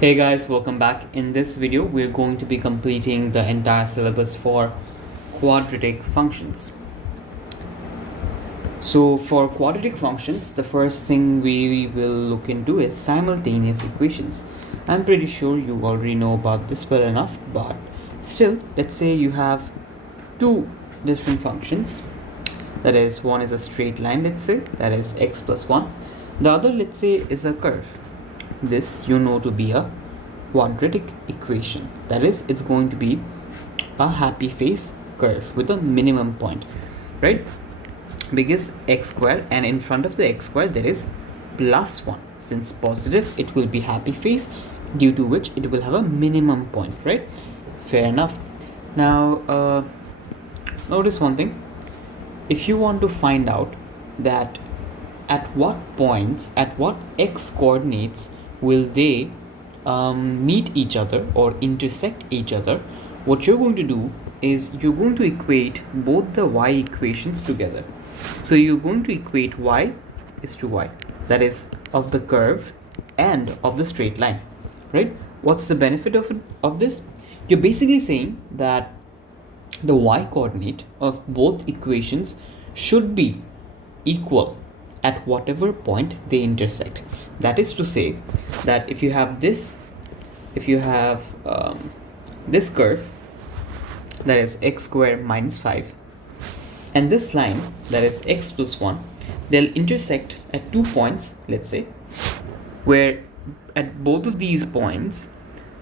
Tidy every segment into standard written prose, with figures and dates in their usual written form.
Hey guys, welcome back. In this video, we're going to be completing the entire syllabus for quadratic functions. So for quadratic functions, the first thing we will look into is simultaneous equations. I'm pretty sure you already know about this well enough, but still, let's say you have two different functions. That is, one is a straight line, let's say, that is x plus 1. The other, let's say, is a curve. This you know to be a quadratic equation. That is, it's going to be a happy face curve with a minimum point, right? Because x square, and in front of the x square there is plus 1. Since positive, it will be happy face, due to which it will have a minimum point, right? Fair enough. Now notice one thing. If you want to find out that at what points, at what x coordinates will they meet each other or intersect each other, what you're going to do is you're going to equate both the y equations together. So you're going to equate y is to y, that is of the curve and of the straight line, right? What's the benefit of this? You're basically saying that the y coordinate of both equations should be equal at whatever point they intersect. That is to say that if you have this curve, that is x squared minus 5, and this line, that is x plus 1, they'll intersect at 2 points, let's say, where at both of these points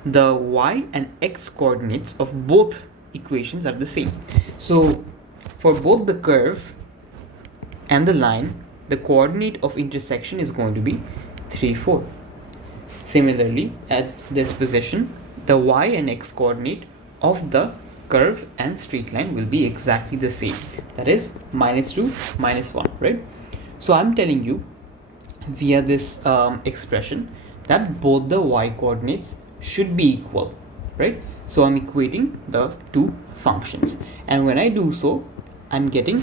the y and x coordinates of both equations are the same. So for both the curve and the line, the coordinate of intersection is going to be 3, 4. Similarly, at this position, the y and x coordinate of the curve and straight line will be exactly the same. That is minus 2, minus 1, right? So I'm telling you via this expression that both the y coordinates should be equal, right? So I'm equating the two functions, and when I do so, I'm getting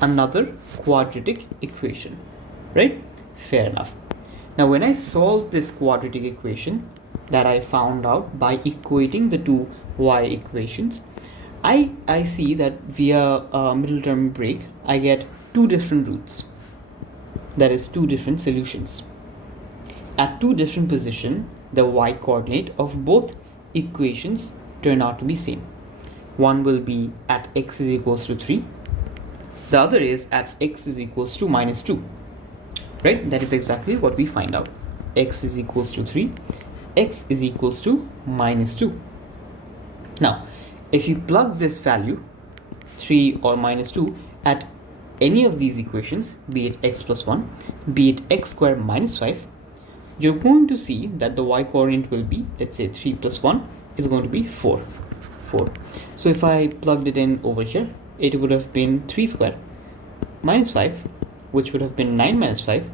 another quadratic equation, right? Fair enough. Now when I solve this quadratic equation that I found out by equating the two y equations, I see that via middle term break I get two different roots, that is two different solutions. At two different positions, the y coordinate of both equations turn out to be same. One will be at x is equals to 3, the other is at x is equals to minus 2, right? That is exactly what we find out. X is equals to 3, x is equals to minus 2. Now if you plug this value 3 or minus 2 at any of these equations, be it x plus 1, be it x squared minus 5, you're going to see that the y coordinate will be, let's say 3 plus 1 is going to be 4. So if I plugged it in over here, it would have been 3 squared minus 5, which would have been 9 minus 5,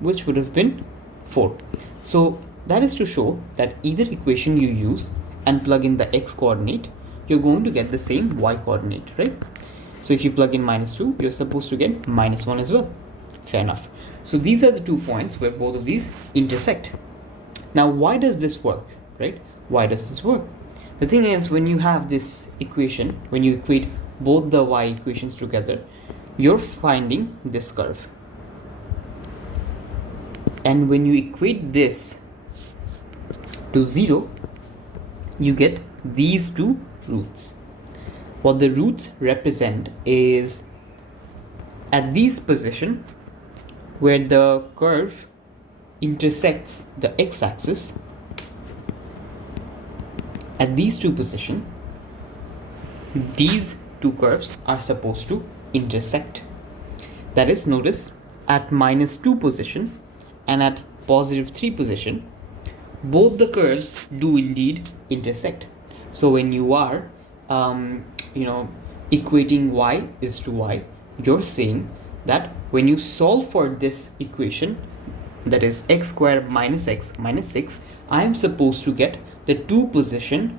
which would have been 4. So that is to show that either equation you use and plug in the x coordinate, you're going to get the same y coordinate, right? So if you plug in minus 2, you're supposed to get minus 1 as well. Fair enough. So these are the 2 points where both of these intersect. Now why does this work, right? Why does this work? The thing is, when you have this equation, when you equate both the y equations together, you're finding this curve, and when you equate this to 0, you get these two roots. What the roots represent is at this position where the curve intersects the x-axis, at these two positions, these two curves are supposed to intersect. That is, notice at minus 2 position and at positive 3 position, both the curves do indeed intersect. So when you are equating y is to y, you're saying that when you solve for this equation, that is x squared minus x minus 6, I am supposed to get the two positions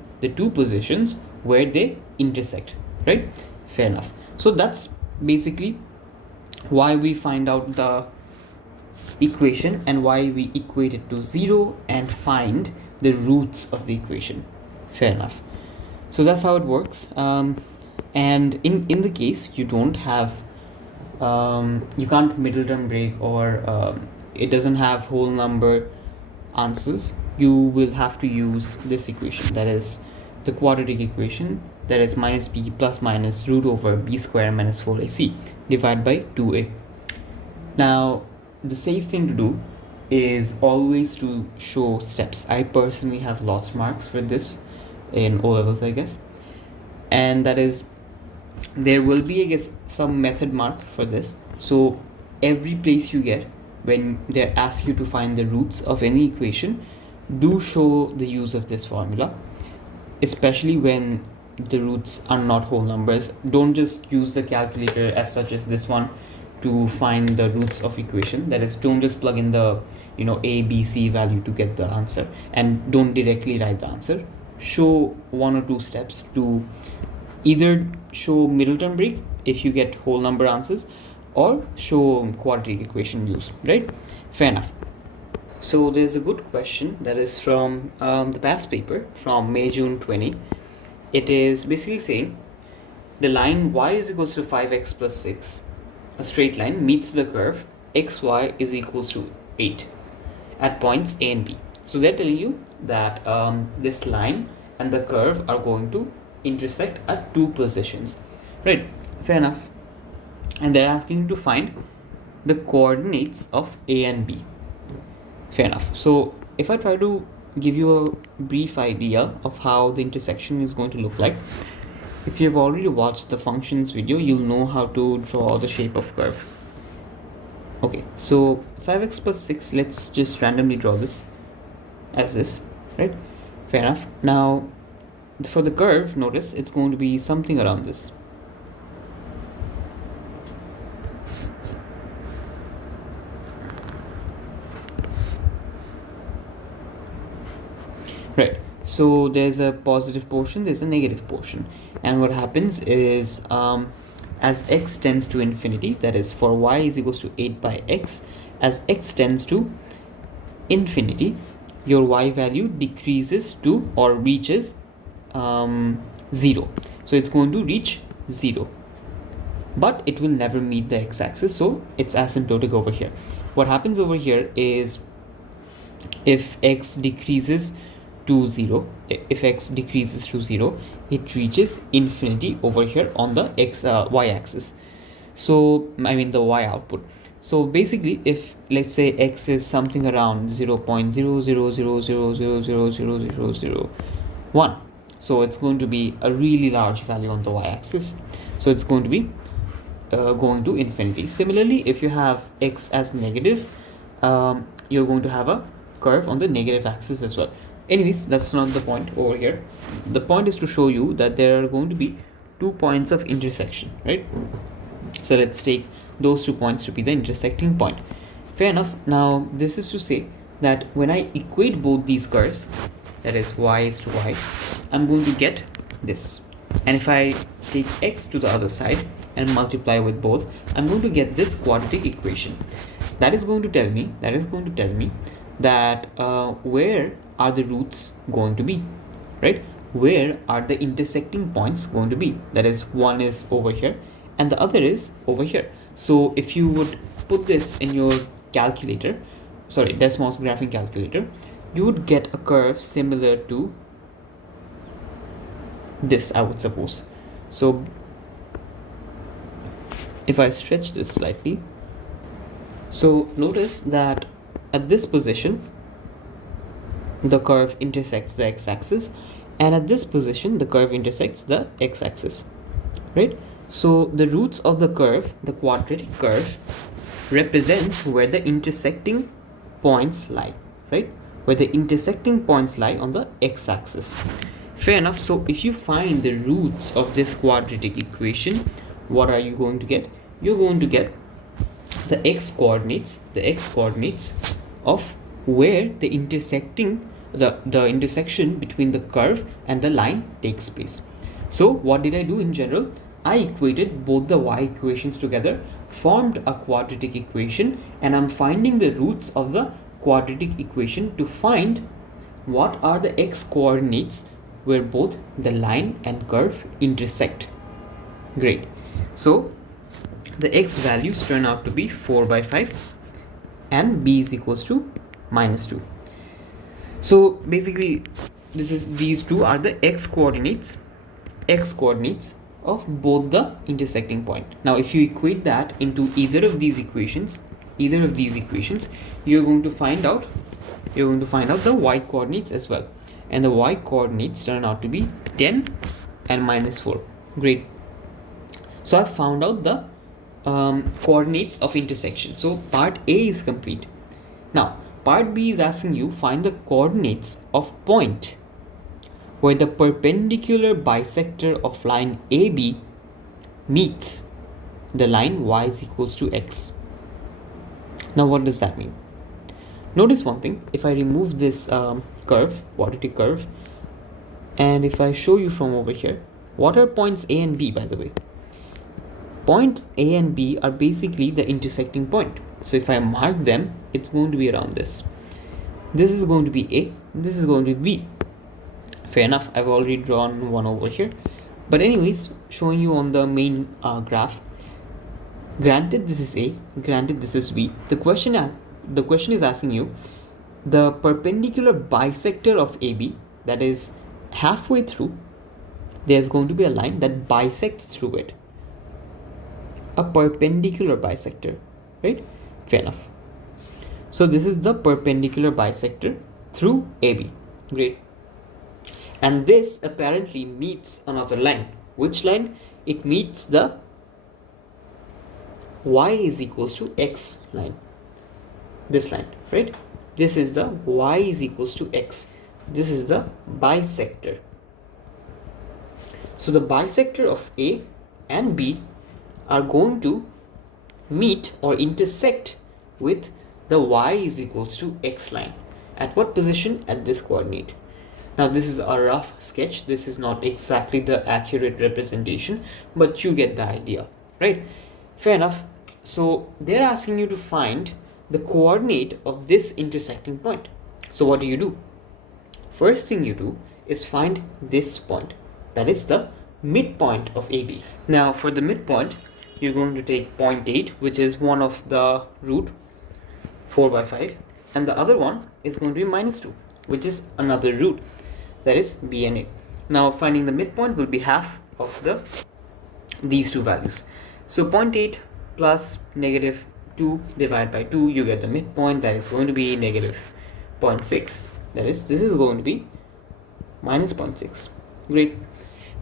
where they intersect, right? Fair enough. So that's basically why we find out the equation and why we equate it to 0 and find the roots of the equation. Fair enough. So that's how it works. And in the case you don't have you can't middle term break, or it doesn't have whole number answers, you will have to use this equation, that is the quadratic equation, that is minus b plus minus root over b square minus 4ac divided by 2a. Now the safe thing to do is always to show steps. I personally have lots of marks for this in O levels, I guess, and that is there will be, I guess, some method mark for this. So every place you get when they ask you to find the roots of any equation, do show the use of this formula, especially when the roots are not whole numbers. Don't just use the calculator as such as this one to find the roots of equation. That is, don't just plug in the a, b, c value to get the answer, and don't directly write the answer. Show one or two steps to either show middle term break if you get whole number answers, or show quadratic equation use, right? Fair enough. So there's a good question that is from the past paper from May June 20. It is basically saying the line y is equals to 5x plus 6, a straight line, meets the curve xy is equals to 8 at points a and b. So they're telling you that this line and the curve are going to intersect at two positions, right? Fair enough. And they're asking you to find the coordinates of a and b. Fair enough. So if I try to give you a brief idea of how the intersection is going to look like, if you've already watched the functions video, you'll know how to draw the shape of curve. Okay, so 5x plus 6, let's just randomly draw this as this, right? Fair enough. Now for the curve, notice it's going to be something around this. Right, so there's a positive portion, there's a negative portion, and what happens is as x tends to infinity, that is for y is equals to 8 by x, as x tends to infinity, your y value decreases to or reaches 0. So it's going to reach 0, but it will never meet the x-axis, so it's asymptotic over here. What happens over here is if x decreases to 0, it reaches infinity over here on the y-axis. So I mean the y output. So basically, if let's say x is something around 0.00000000001, so it's going to be a really large value on the y-axis. So it's going to be going to infinity. Similarly, if you have x as negative, you're going to have a curve on the negative axis as well. Anyways, that's not the point over here. The point is to show you that there are going to be 2 points of intersection, right? So let's take those 2 points to be the intersecting point. Fair enough. Now this is to say that when I equate both these curves, that is y is to y, I'm going to get this. And if I take x to the other side and multiply with both, I'm going to get this quadratic equation. That is going to tell me that where are the roots going to be, right? Where are the intersecting points going to be? That is, one is over here and the other is over here. So if you would put this in your calculator, sorry, Desmos graphing calculator, you would get a curve similar to this, I would suppose. So if I stretch this slightly, so notice that at this position the curve intersects the x-axis, and at this position the curve intersects the x-axis, right? So the roots of the curve, the quadratic curve, represents where the intersecting points lie, right? Where the intersecting points lie on the x-axis. Fair enough. So if you find the roots of this quadratic equation, what are you going to get? You're going to get the x coordinates of where the intersection between the curve and the line takes place. So what did I do in general? I equated both the y equations together, formed a quadratic equation, and I'm finding the roots of the quadratic equation to find what are the x coordinates where both the line and curve intersect? Great. So the x values turn out to be 4 by 5 and b is equals to -2. So basically these two are the x coordinates of both the intersecting point. Now if you equate that into either of these equations, you're going to find out the y coordinates as well, and the y coordinates turn out to be 10 and -4. Great. So I found out the coordinates of intersection. So part A is complete. Now part B is asking you find the coordinates of point where the perpendicular bisector of line AB meets the line y is equals to x. Now what does that mean? Notice one thing. If I remove this quadratic curve, and if I show you from over here, what are points A and B, by the way? Points A and B are basically the intersecting point. So if I mark them, it's going to be around this. This is going to be A, this is going to be B. Fair enough, I've already drawn one over here. But anyways, showing you on the main graph. Granted this is A, granted this is B. The question is asking you the perpendicular bisector of AB, that is halfway through, there's going to be a line that bisects through it. A perpendicular bisector, right? Fair enough. So this is the perpendicular bisector through AB. Great. And this apparently meets another line. Which line? It meets the y is equals to x line. This line, right? This is the y is equals to x. This is the bisector. So the bisector of A and B are going to meet or intersect with the y is equals to x line. At what position? At this coordinate. Now this is a rough sketch. This is not exactly the accurate representation, but you get the idea, right? Fair enough. So they're asking you to find the coordinate of this intersecting point. So what do? First thing you do is find this point. That is the midpoint of AB. Now for the midpoint, you're going to take 0.8, which is one of the root 4 by 5, and the other one is going to be -2, which is another root, that is B and A. Now finding the midpoint will be half of these two values. So 0.8 plus -2 divided by 2, you get the midpoint, that is going to be -0.6. That is, this is going to be -0.6. Great.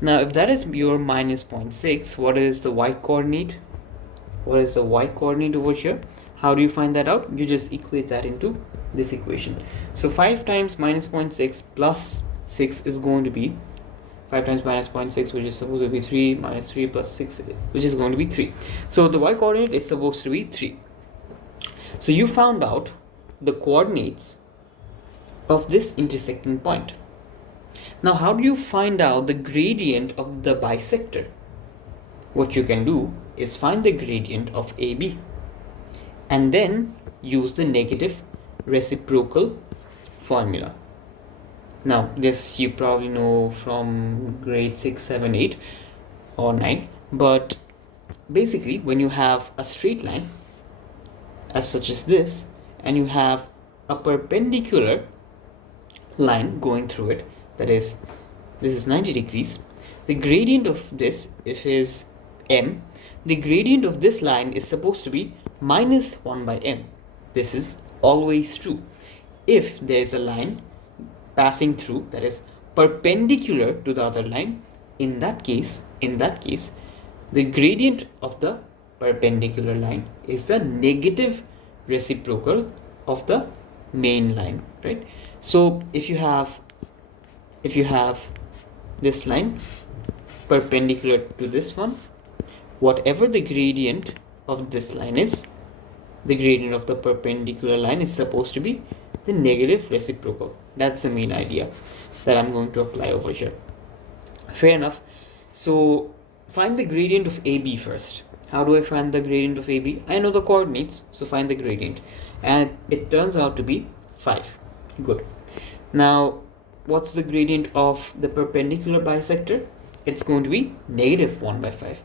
Now if that is your -0.6, what is the y coordinate? What is the y coordinate over here? How do you find that out? You just equate that into this equation. So 5 times -0.6 plus 6 is going to be 5 times -0.6, which is supposed to be 3, minus 3 plus 6, which is going to be 3. So the y coordinate is supposed to be 3. So you found out the coordinates of this intersecting point. Now how do you find out the gradient of the bisector? What you can do is find the gradient of AB and then use the negative reciprocal formula. Now this you probably know from grade 6, 7, 8 or 9, but basically when you have a straight line as such as this and you have a perpendicular line going through it, that is, this is 90 degrees, the gradient of this, if is m, the gradient of this line is supposed to be -1 by m. This is always true. If there is a line passing through that is perpendicular to the other line, in that case, the gradient of the perpendicular line is the negative reciprocal of the main line, right? So if you have this line perpendicular to this one, whatever the gradient of this line is, the gradient of the perpendicular line is supposed to be the negative reciprocal. That's the main idea that I'm going to apply over here. Fair enough. So find the gradient of AB first. How do I find the gradient of AB? I know the coordinates, so find the gradient, and it turns out to be 5. Good. Now, what's the gradient of the perpendicular bisector? It's going to be negative 1 by 5.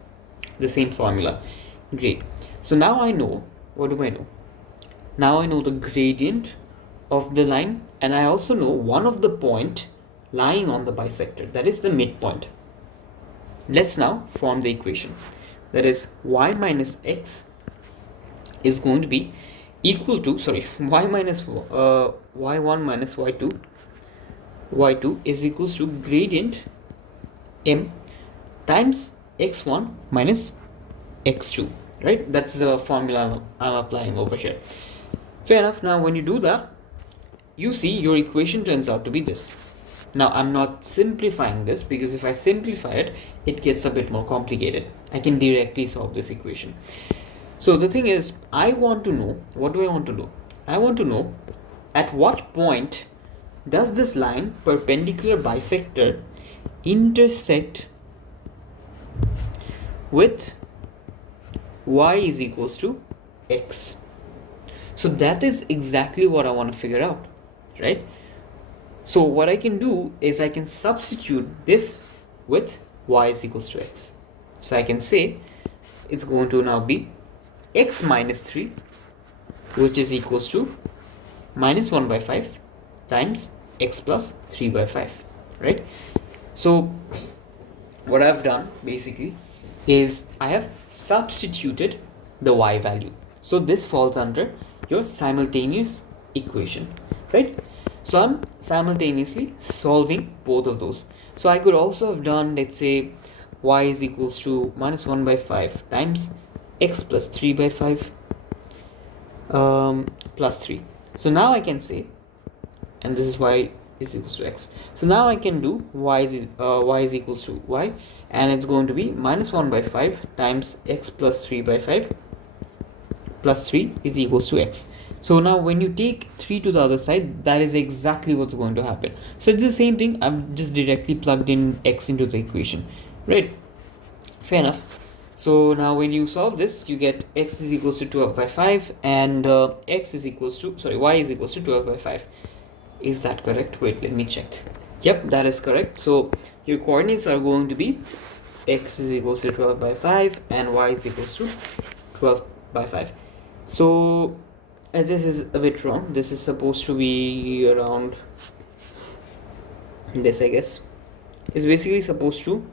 The same formula. Great. So now I know, what do I know? Now I know the gradient of the line, and I also know one of the point lying on the bisector, that is the midpoint. Let's now form the equation. That is y minus x is going to be equal to, y minus y1 minus y2 is equals to gradient m times x1 minus x2, right? That's the formula I'm applying over here. Fair enough. Now when you do that, you see your equation turns out to be this. Now I'm not simplifying this, because if I simplify it, it gets a bit more complicated. I can directly solve this equation. So the thing is, I want to know, what do I want to know? I want to know at what point does this line perpendicular bisector intersect with y is equals to x. So that is exactly what I want to figure out, right? So what I can do is I can substitute this with y is equals to x. So I can say it's going to now be x minus 3, which is equals to minus 1 by 5 times x plus 3 by 5, right? So what I've done basically is I have substituted the y value. So this falls under your simultaneous equation, right? So I'm simultaneously solving both of those. So I could also have done, let's say, y is equals to minus 1 by 5 times x plus 3 by 5 plus 3. So now I can say, and this is y is equals to x. So now I can do y is equals to y, and it's going to be minus 1 by 5 times x plus 3 by 5 plus 3 is equals to x. So now when you take 3 to the other side, that is exactly what's going to happen. So it's the same thing. I've just directly plugged in x into the equation, right? Fair enough. So now when you solve this, you get x is equals to 12 by 5 and x is equals to, y is equals to 12 by 5. Is that correct? Wait, let me check. Yep, that is correct. So your coordinates are going to be x is equals to 12 by 5 and y is equals to 12 by 5. So this is a bit wrong. This is supposed to be around this, I guess. It's basically supposed to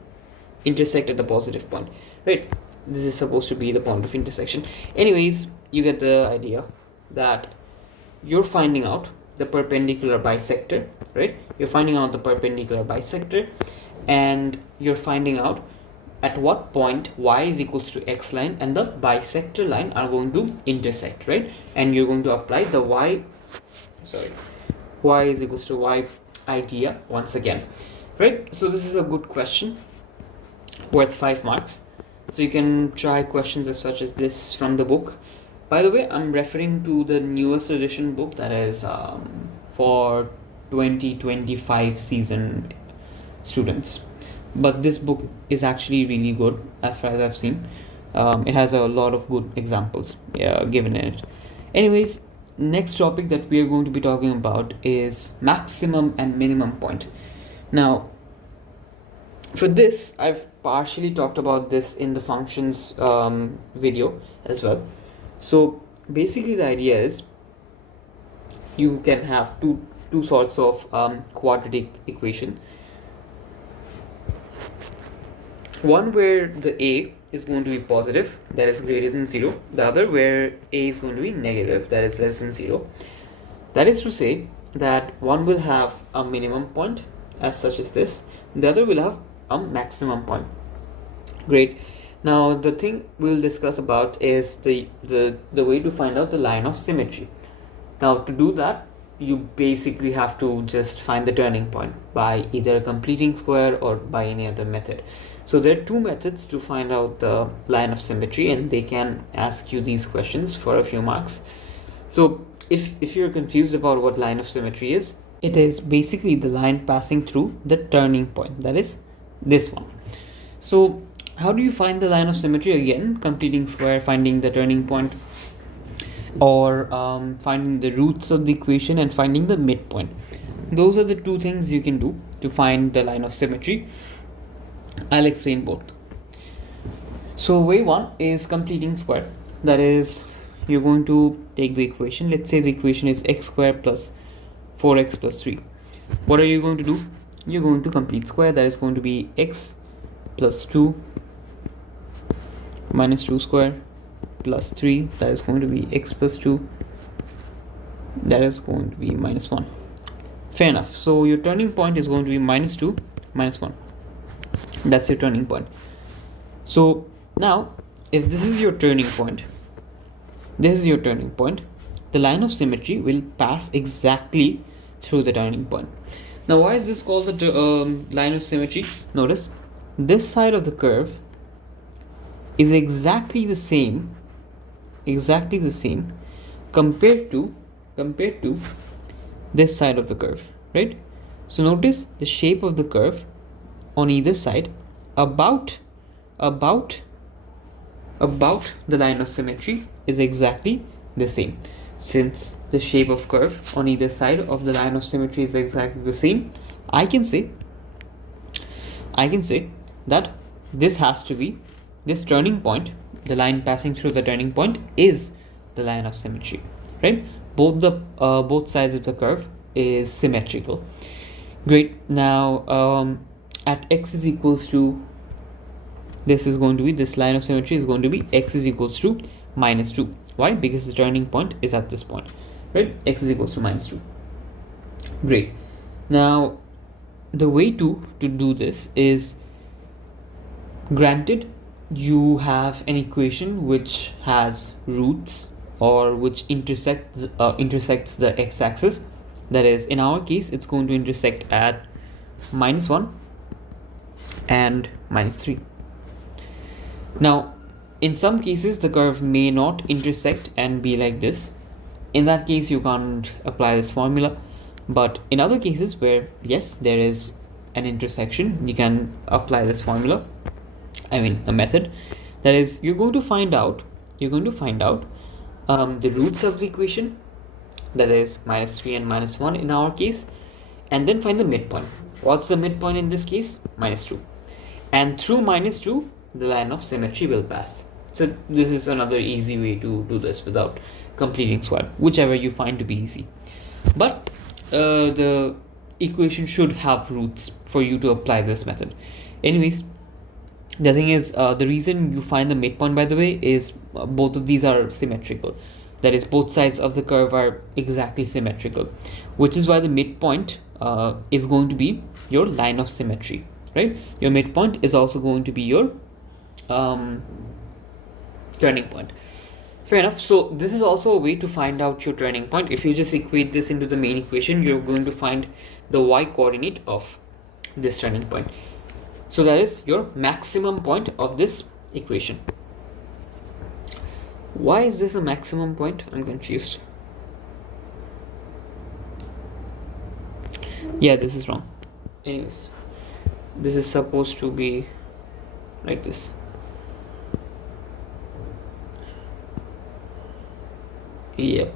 intersect at the positive point, right? This is supposed to be the point of intersection. Anyways, you get the idea that you're finding out the perpendicular bisector, right? You're finding out the perpendicular bisector, and you're finding out at what point y is equals to x line and the bisector line are going to intersect, right? And you're going to apply the y is equals to y idea once again, right? So this is a good question worth 5 marks. So you can try questions as such as this from the book. By the way, I'm referring to the newest edition book, that is for 2025 season students. But this book is actually really good as far as I've seen. It has a lot of good examples given in it. Anyways, next topic that we are going to be talking about is maximum and minimum point. Now, for this, I've partially talked about this in the functions video as well. So basically the idea is you can have two sorts of quadratic equation. One where the a is going to be positive, that is greater than 0. The other where a is going to be negative, that is less than 0. That is to say that one will have a minimum point as such as this, the other will have a maximum point. Great. Now the thing we'll discuss about is the way to find out the line of symmetry. Now to do that, you basically have to just find the turning point by either a completing square or by any other method. So there are two methods to find out the line of symmetry, and they can ask you these questions for a few marks. So if you're confused about what line of symmetry is, it is basically the line passing through the turning point, that is this one. So how do you find the line of symmetry? Again, completing square, finding the turning point, or finding the roots of the equation and finding the midpoint. those are the two things you can do to find the line of symmetry. I'll explain both. So way one is completing square. That is, you're going to take the equation. Let's say the equation is x squared plus 4x plus 3. What are you going to do? You're going to complete square. That is going to be x plus 2 minus 2 square plus 3. That is going to be x plus 2. That is going to be minus 1. Fair enough. So your turning point is going to be minus 2 minus 1. That's your turning point. So now, if this is your turning point, the line of symmetry will pass exactly through the turning point. Now, why is this called the line of symmetry? Notice, this side of the curve is exactly the same compared to this side of the curve, right? So notice the shape of the curve on either side about the line of symmetry is exactly the same. Since the shape of curve on either side of the line of symmetry is exactly the same, I can say that this turning point, the line passing through the turning point, is the line of symmetry, right? Both sides of the curve is symmetrical. Great. Now at x is equals to, this line of symmetry is going to be x is equals to minus 2. Why? Because the turning point is at this point, right? X is equals to minus 2. Great. Now the way to do this is, granted you have an equation which has roots or which intersects the x-axis. That is, in our case, it's going to intersect at minus 1 and minus 3. Now, in some cases, the curve may not intersect and be like this. In that case, you can't apply this formula. But in other cases where, yes, there is an intersection, you can apply this formula. I mean, a method. That is, you're going to find out the roots of the equation. That is minus 3 and minus 1 in our case. And then find the midpoint. What's the midpoint in this case? Minus 2. And through minus 2, the line of symmetry will pass. So this is another easy way to do this without completing square, whichever you find to be easy. But the equation should have roots for you to apply this method. Anyways, the thing is, the reason you find the midpoint, by the way, is both of these are symmetrical. That is, both sides of the curve are exactly symmetrical, which is why the midpoint is going to be your line of symmetry, right? Your midpoint is also going to be your turning point. Fair enough. So this is also a way to find out your turning point. If you just equate this into the main equation, you're going to find the y coordinate of this turning point. So that is your maximum point of this equation. Why is this a maximum point? I'm confused. Yeah, this is wrong. Anyways, this is supposed to be like this. Yep.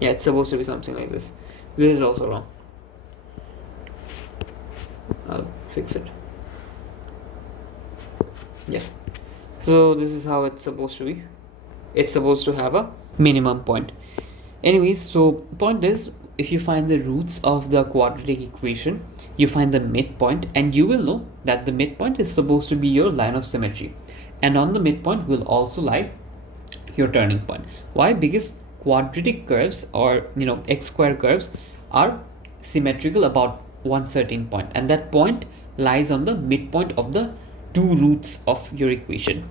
Yeah, it's supposed to be something like this. This is also wrong. I'll fix it. Yeah. So this is how it's supposed to be. It's supposed to have a minimum point. Anyways, so point is, if you find the roots of the quadratic equation, you find the midpoint, and you will know that the midpoint is supposed to be your line of symmetry. And on the midpoint will also lie your turning point. Why? Because quadratic curves, or x square curves, are symmetrical about one certain point, and that point lies on the midpoint of the two roots of your equation.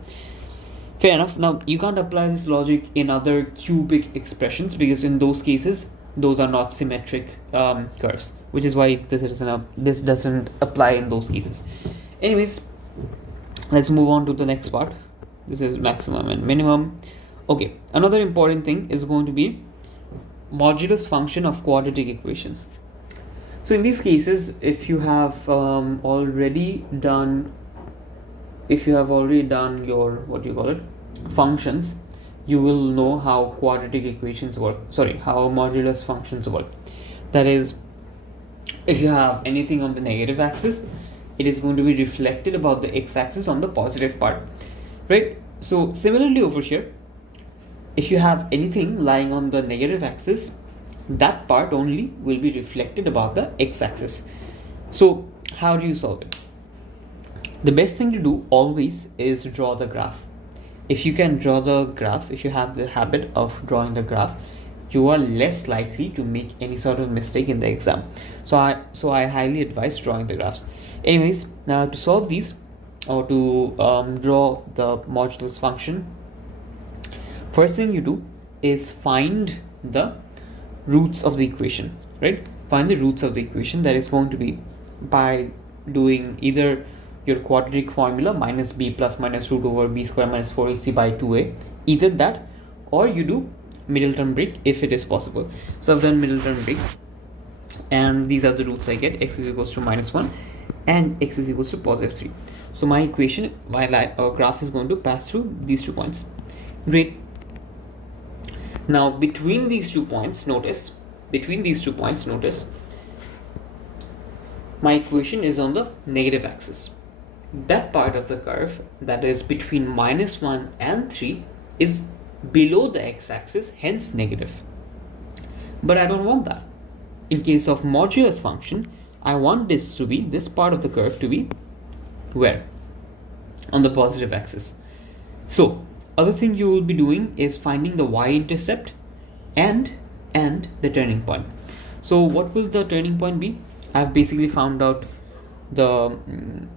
Fair enough. Now you can't apply this logic in other cubic expressions, because in those cases those are not symmetric curves, which is why this doesn't apply in those cases. Anyways, let's move on to the next part. This is maximum and minimum. Okay, another important thing is going to be modulus function of quadratic equations. So in these cases, if you have already done your functions, you will know how quadratic equations work. How modulus functions work. That is, if you have anything on the negative axis, it is going to be reflected about the x-axis on the positive part, right? So similarly over here, if you have anything lying on the negative axis, that part only will be reflected about the x-axis. So how do you solve it? The best thing to do always is draw the graph. If you can draw the graph, if you have the habit of drawing the graph, you are less likely to make any sort of mistake in the exam. So I highly advise drawing the graphs. Anyways, now to solve these, or to draw the modulus function, first thing you do is find the roots of the equation, right? Find the roots of the equation. That is going to be by doing either your quadratic formula minus b plus minus root over b square minus 4ac by 2a, either that, or you do middle term break if it is possible. So I've done middle term break, and these are the roots I get. X is equals to minus 1 and x is equals to positive 3. So my equation, my graph is going to pass through these 2 points. Great. Now between these 2 points, notice my equation is on the negative axis. That part of the curve that is between minus 1 and 3 is below the x-axis, hence negative. But I don't want that. In case of modulus function, I want this part of the curve to be where? On the positive axis. So other thing you will be doing is finding the y-intercept and the turning point. So what will the turning point be? I've basically found out the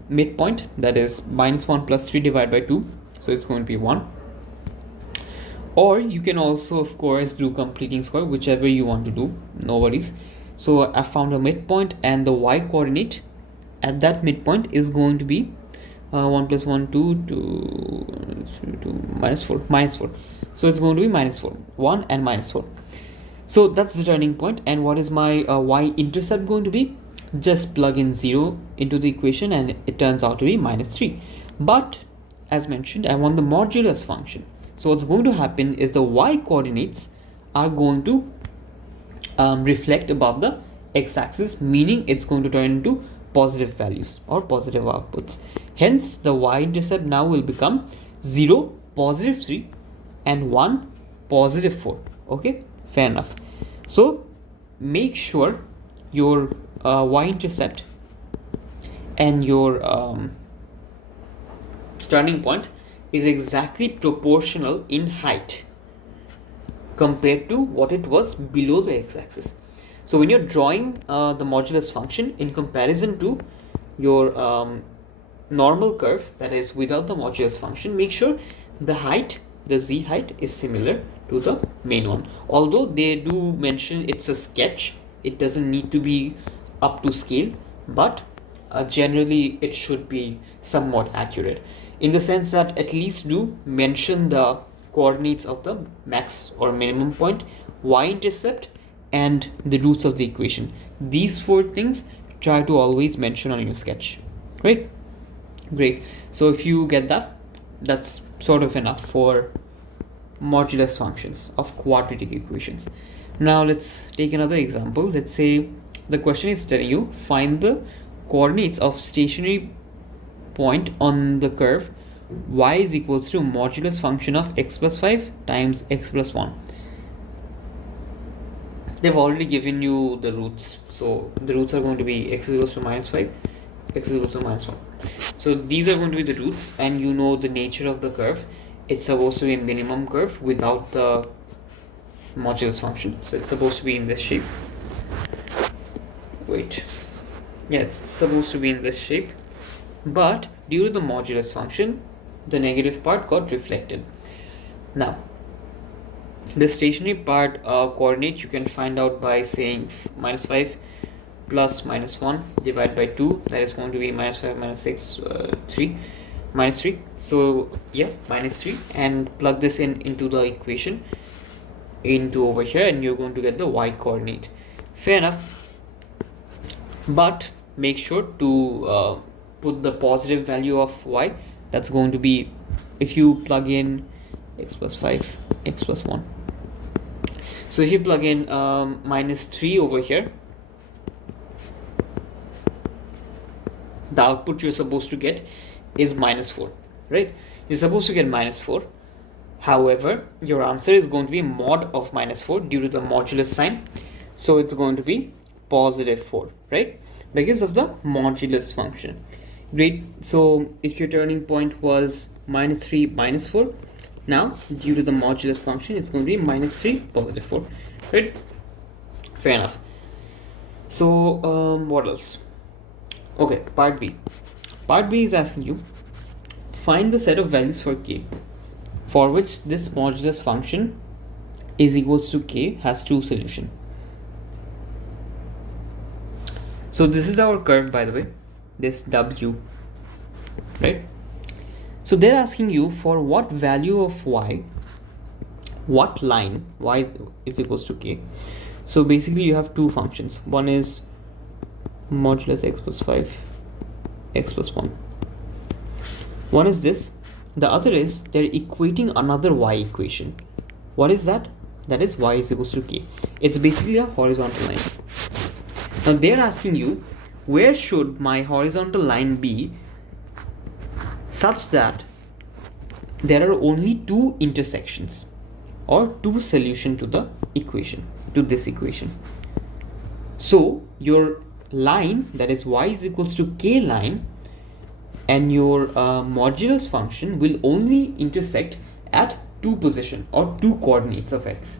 midpoint, that is minus 1 plus 3 divided by 2, so it's going to be 1. Or you can also of course do completing square, whichever you want to do, no worries. So I found a midpoint, and the y coordinate at that midpoint is going to be 1 plus 1 2 minus 4. So it's going to be minus 4, 1 and minus 4. So that's the turning point. And what is my y-intercept going to be? Just plug in 0 into the equation and it turns out to be minus 3. But as mentioned, I want the modulus function. So what's going to happen is the y coordinates are going to reflect about the x-axis, meaning it's going to turn into positive values or positive outputs. Hence the y-intercept now will become 0, positive 3 and 1, positive 4. Okay, fair enough. So make sure your y-intercept and your turning point is exactly proportional in height compared to what it was below the x-axis. So when you're drawing the modulus function in comparison to your normal curve, that is without the modulus function, make sure the height, the z height, is similar to the main one. Although they do mention it's a sketch, it doesn't need to be up to scale, but generally it should be somewhat accurate, in the sense that at least do mention the coordinates of the max or minimum point, y-intercept and the roots of the equation. These 4 things try to always mention on your sketch. Great. So if you get that, that's sort of enough for modulus functions of quadratic equations. Now let's take another example. Let's say the question is telling you find the coordinates of stationary point on the curve y is equals to modulus function of x plus 5 times x plus 1. They've already given you the roots, so the roots are going to be x is equals to minus 5, x is equals to minus 1. So these are going to be the roots, and you know the nature of the curve. It's supposed to be a minimum curve without the modulus function, so it's supposed to be in this shape. It's supposed to be in this shape, but due to the modulus function, the negative part got reflected. Now the stationary part coordinate you can find out by saying minus 5 plus minus 1 divided by 2, that is going to be minus 5 minus 6 3 minus 3. So yeah, minus 3, and plug this into the equation into over here, and you're going to get the y coordinate. Fair enough, but make sure to put the positive value of y. That's going to be, if you plug in x plus 5, x plus 1. So if you plug in minus 3 over here, the output you're supposed to get is -4, right? You're supposed to get -4. However, your answer is going to be mod of -4 due to the modulus sign. So it's going to be +4, right? Because of the modulus function. Great. So if your turning point was -3, -4, now due to the modulus function, it's going to be -3, +4, right? Fair enough. So what else? Okay, part B. Part B is asking you, find the set of values for k for which this modulus function is equals to k has true solution. So this is our curve, by the way, this w, right? So they're asking you for what value of y, what line y is equals to k. So basically you have two functions. One is modulus x plus 5, x plus 1. One is this. The other is they're equating another y equation. What is that? That is y is equals to k. It's basically a horizontal line. Now they're asking you, where should my horizontal line be such that there are only two intersections or two solutions to the equation, to this equation. So your line, that is y is equals to k line, and your modulus function will only intersect at two position or two coordinates of x.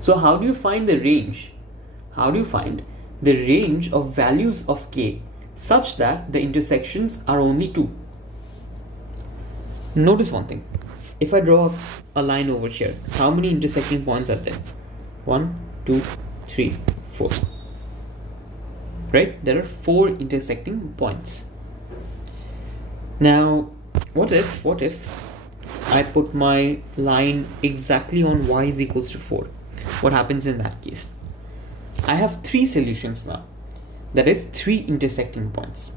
So how do you find the range? How do you find the range of values of k such that the intersections are only two? Notice one thing. If I draw a line over here, how many intersecting points are there? 1, 2, 3, 4. Right? There are 4 intersecting points. Now, what if I put my line exactly on y is equals to 4? What happens in that case? I have 3 solutions now. That is 3 intersecting points.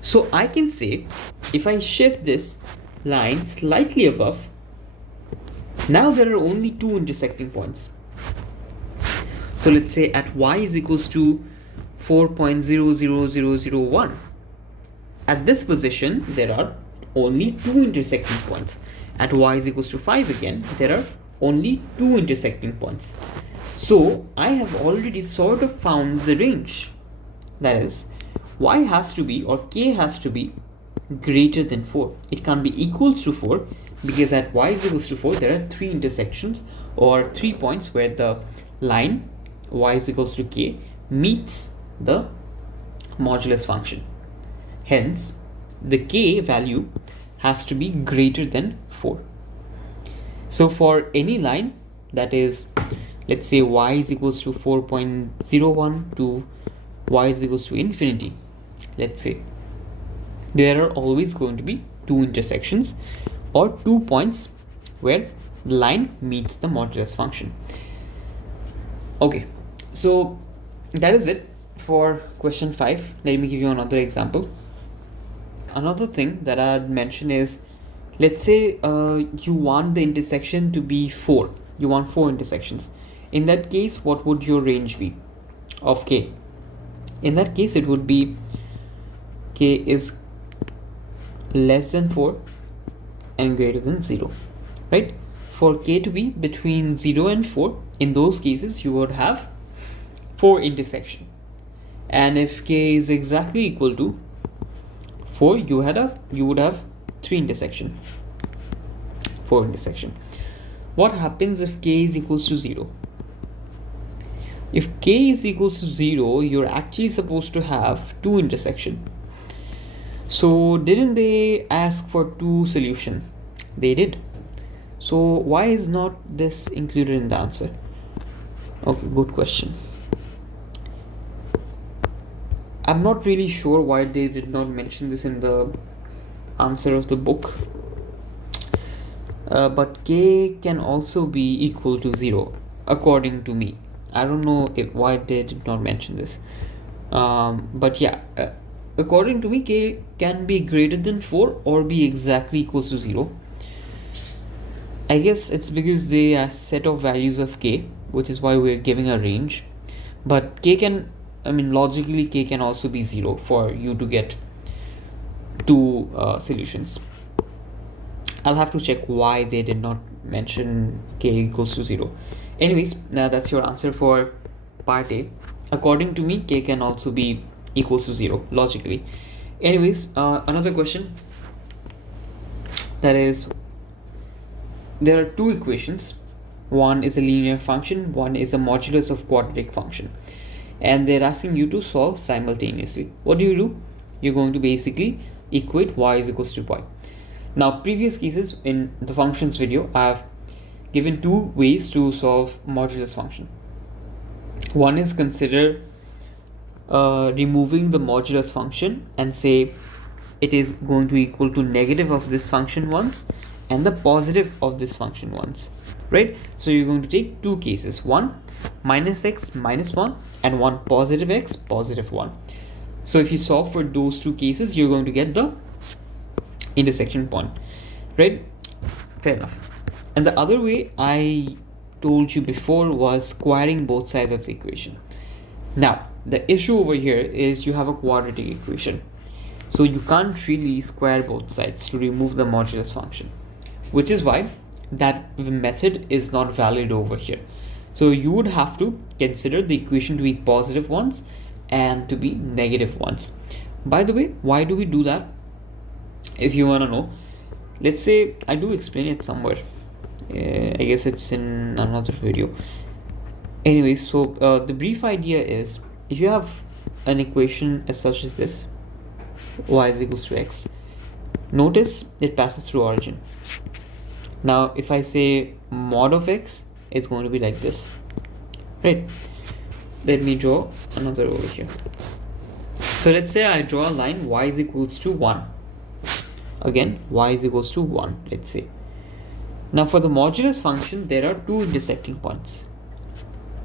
So I can say, if I shift this line slightly above, now there are only 2 intersecting points. So let's say at y is equals to 4.00001. At this position, there are only 2 intersecting points. At y is equals to 5 again, there are only 2 intersecting points. So I have already sort of found the range. That is, y has to be, or k has to be greater than 4. It can't be equals to 4 because at y is equals to 4, there are 3 intersections or 3 points where the line y is equals to k meets the modulus function. Hence, the k value has to be greater than 4. So for any line that is, let's say y is equals to 4.01 to y is equals to infinity, let's say, there are always going to be 2 intersections or 2 points where the line meets the modulus function. Okay, so that is it for question 5. Let me give you another example. Another thing that I'd mention is, let's say you want the intersection to be 4. You want 4 intersections. In that case, what would your range be of k? In that case, it would be k is less than 4 and greater than 0, right? For k to be between 0 and 4, in those cases, you would have 4 intersection. And if k is exactly equal to 4, you would have 3 intersection, 4 intersection. What happens if k is equals to 0? If k is equals to 0, you're actually supposed to have 2 intersection. So didn't they ask for 2 solution? They did. So why is not this included in the answer? Okay, good question. I'm not really sure why they did not mention this in the answer of the book. But k can also be equal to 0 according to me. I don't know why they did not mention this. But yeah, according to me, k can be greater than 4 or be exactly equals to 0. I guess it's because they are set of values of k, which is why we're giving a range. But k can I mean, logically k can also be 0 for you to get two solutions. I'll have to check why they did not mention k equals to 0. Anyways, now that's your answer for part A. According to me, k can also be equals to 0 logically. Anyways, another question, that is, there are two equations. One is a linear function, one is a modulus of quadratic function, and they're asking you to solve simultaneously. What do? You're going to basically equate y is equals to y. Now, previous cases in the functions video, I've given two ways to solve modulus function. One is consider removing the modulus function and say it is going to equal to negative of this function once and the positive of this function once, right? So you're going to take two cases, one minus x minus 1 and one positive x positive 1. So if you solve for those two cases, you're going to get the intersection point, right? Fair enough. And the other way I told you before was squaring both sides of the equation. Now, the issue over here is you have a quadratic equation, so you can't really square both sides to remove the modulus function, which is why that method is not valid over here. So you would have to consider the equation to be positive once and to be negative once. By the way, why do we do that? If you want to know, let's say I do explain it somewhere. I guess it's in another video. Anyways, so the brief idea is, if you have an equation as such as this, y is equals to x, notice it passes through origin. Now if I say mod of x, it's going to be like this, right? Let me draw another over here. So let's say I draw a line y is equals to 1. Again, y is equals to 1, let's say. Now for the modulus function, there are two intersecting points,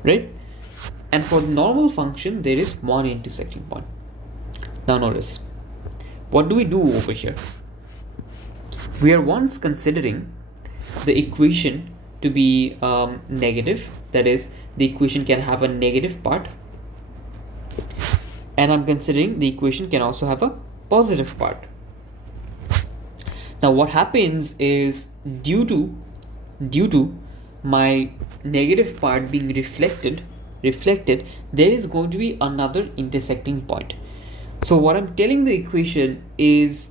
right? And for the normal function, there is one intersecting point. Now notice, what do we do over here? We are once considering the equation to be negative, that is, the equation can have a negative part, and I'm considering the equation can also have a positive part. Now what happens is, due to my negative part being reflected, there is going to be another intersecting point. So what I'm telling the equation is,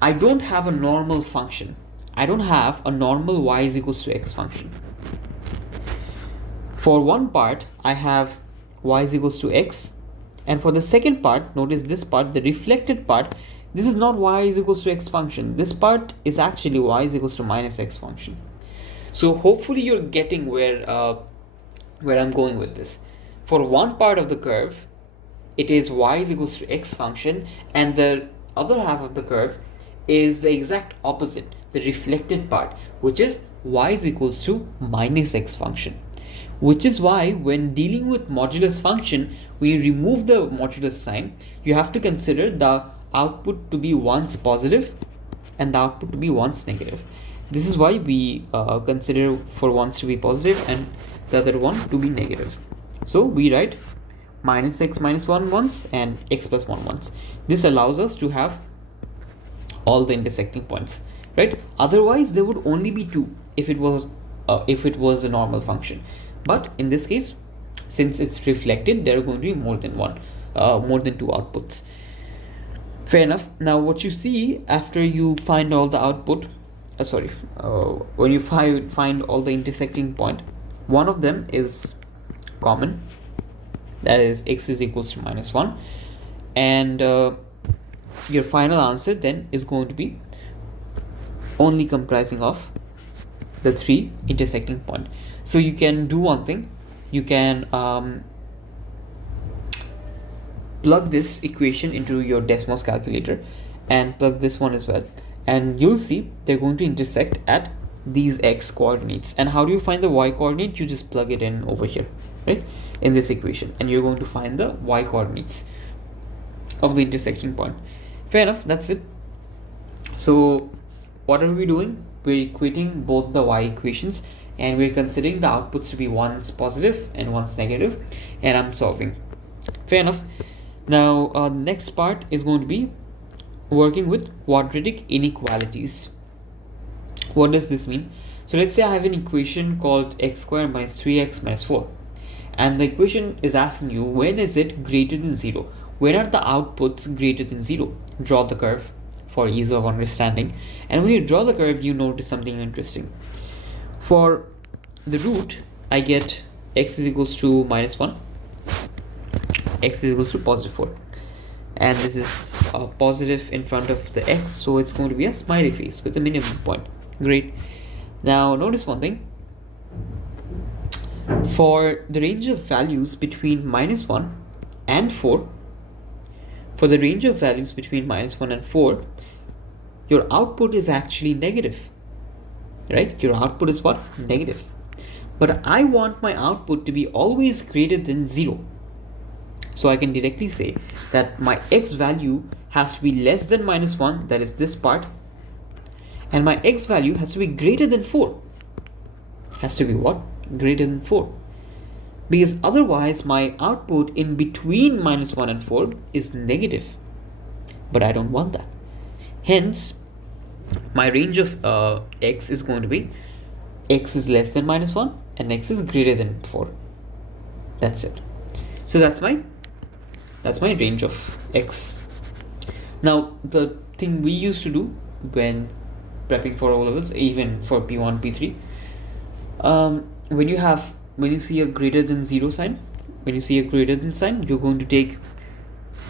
I don't have a normal function. I don't have a normal y is equals to x function. For one part, I have y is equals to x, and for the second part, notice this part, the reflected part, this is not y is equals to x function. This part is actually y is equals to minus x function. So hopefully you're getting where I'm going with this. For one part of the curve, it is y is equals to x function, and the other half of the curve is the exact opposite, the reflected part, which is y is equals to minus x function. Which is why when dealing with modulus function, when you remove the modulus sign, you have to consider the output to be once positive and the output to be once negative. This is why we consider for once to be positive and the other one to be negative. So we write minus x minus 1 once and x plus 1 once. This allows us to have all the intersecting points, right? Otherwise there would only be two if it was a normal function. But in this case, since it's reflected, there are going to be more than two outputs. Fair enough. Now what you see after you find all the output, when you find all the intersecting point, one of them is common, that is x is equals to minus 1, and your final answer then is going to be only comprising of the three intersecting point. So you can do one thing, you can plug this equation into your Desmos calculator and plug this one as well, and you'll see they're going to intersect at these x coordinates. And how do you find the y coordinate? You just plug it in over here, right, in this equation, and you're going to find the y coordinates of the intersecting point. Fair enough, that's it. So what are we doing? We're equating both the y equations, and we're considering the outputs to be once positive and once negative, and I'm solving. Fair enough. Now next part is going to be working with quadratic inequalities. What does this mean? So let's say I have an equation called x squared minus 3x minus 4, and the equation is asking you when is it greater than 0? When are the outputs greater than 0? Draw the curve for ease of understanding. And when you draw the curve, you notice something interesting. For the root, I get x is equals to minus 1, x is equals to positive 4, and this is a positive in front of the x, so it's going to be a smiley face with a minimum point. Great. Now notice one thing. For the range of values between minus 1 and 4, for the range of values between minus 1 and 4, your output is actually negative, right? Your output is what? Negative. But I want my output to be always greater than 0. So I can directly say that my x value has to be less than minus 1, that is this part, and my x value has to be greater than 4. Has to be what? Greater than 4. Because otherwise my output in between minus 1 and 4 is negative. But I don't want that. Hence, my range of x is going to be x is less than minus 1 and x is greater than 4. That's it. So that's my range of x. Now the thing we used to do when prepping for O levels, even for P1, P3, when you see a greater than 0 sign, you're going to take,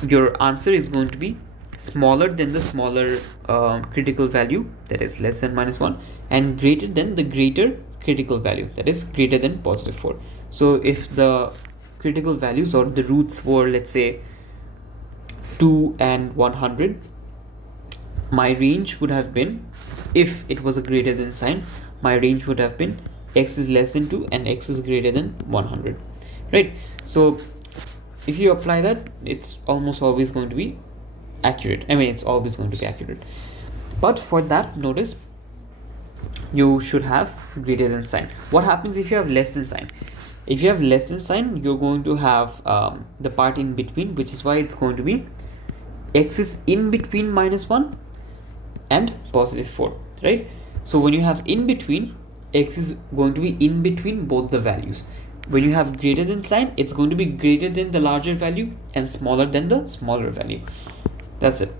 your answer is going to be smaller than the smaller critical value, that is less than minus 1, and greater than the greater critical value, that is greater than positive 4. So if the critical values or the roots were, let's say, 2 and 100, my range would have been, if it was a greater than sign, my range would have been x is less than 2 and x is greater than 100, right? So if you apply that, it's almost always going to be accurate. I mean, it's always going to be accurate. But for that, notice you should have greater than sign. What happens if you have less than sign? If you have less than sign, you're going to have the part in between, which is why it's going to be x is in between minus 1 and positive 4, right? So when you have in between, x is going to be in between both the values. When you have greater than sign, it's going to be greater than the larger value and smaller than the smaller value. That's it.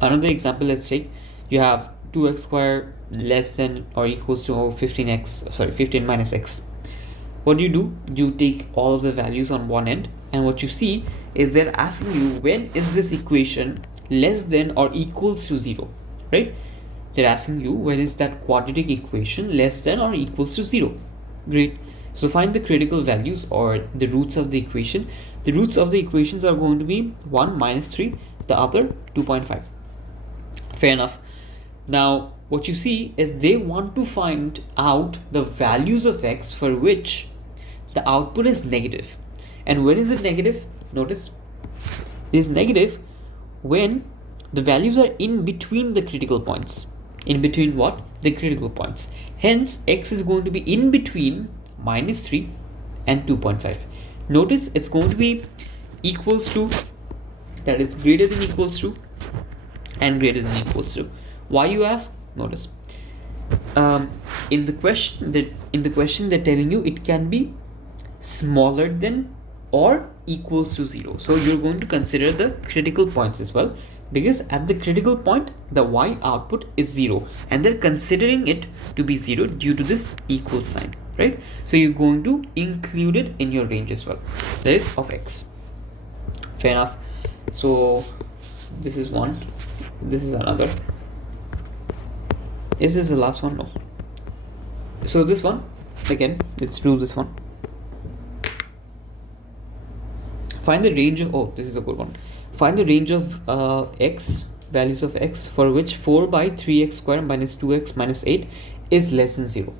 Another example, let's take, you have 2x squared less than or equals to 15 minus x. What do? You take all of the values on one end, and what you see is they're asking you when is this equation less than or equals to 0, right? They're asking you when is that quadratic equation less than or equals to 0. Great. So find the critical values or the roots of the equation. The roots of the equations are going to be 1 minus 3, the other 2.5. Fair enough. Now what you see is they want to find out the values of x for which the output is negative. And when is it negative? Notice it is negative when the values are in between the critical points. In between what? The critical points. Hence x is going to be in between minus 3 and 2.5. Notice it's going to be equals to, that is greater than equals to, and greater than equals to. Why, you ask? Notice in the question they're telling you it can be smaller than or equals to 0. So you're going to consider the critical points as well, because at the critical point the y output is 0 and they're considering it to be 0 due to this equal sign, right? So you're going to include it in your range as well, that is of x. Fair enough. So this is one, this is another. Is this the last one? No. So this one again, let's do this one. Find the range of, this is a good one. Find the range of x, values of x for which 4 by 3x squared minus 2x minus 8 is less than 0.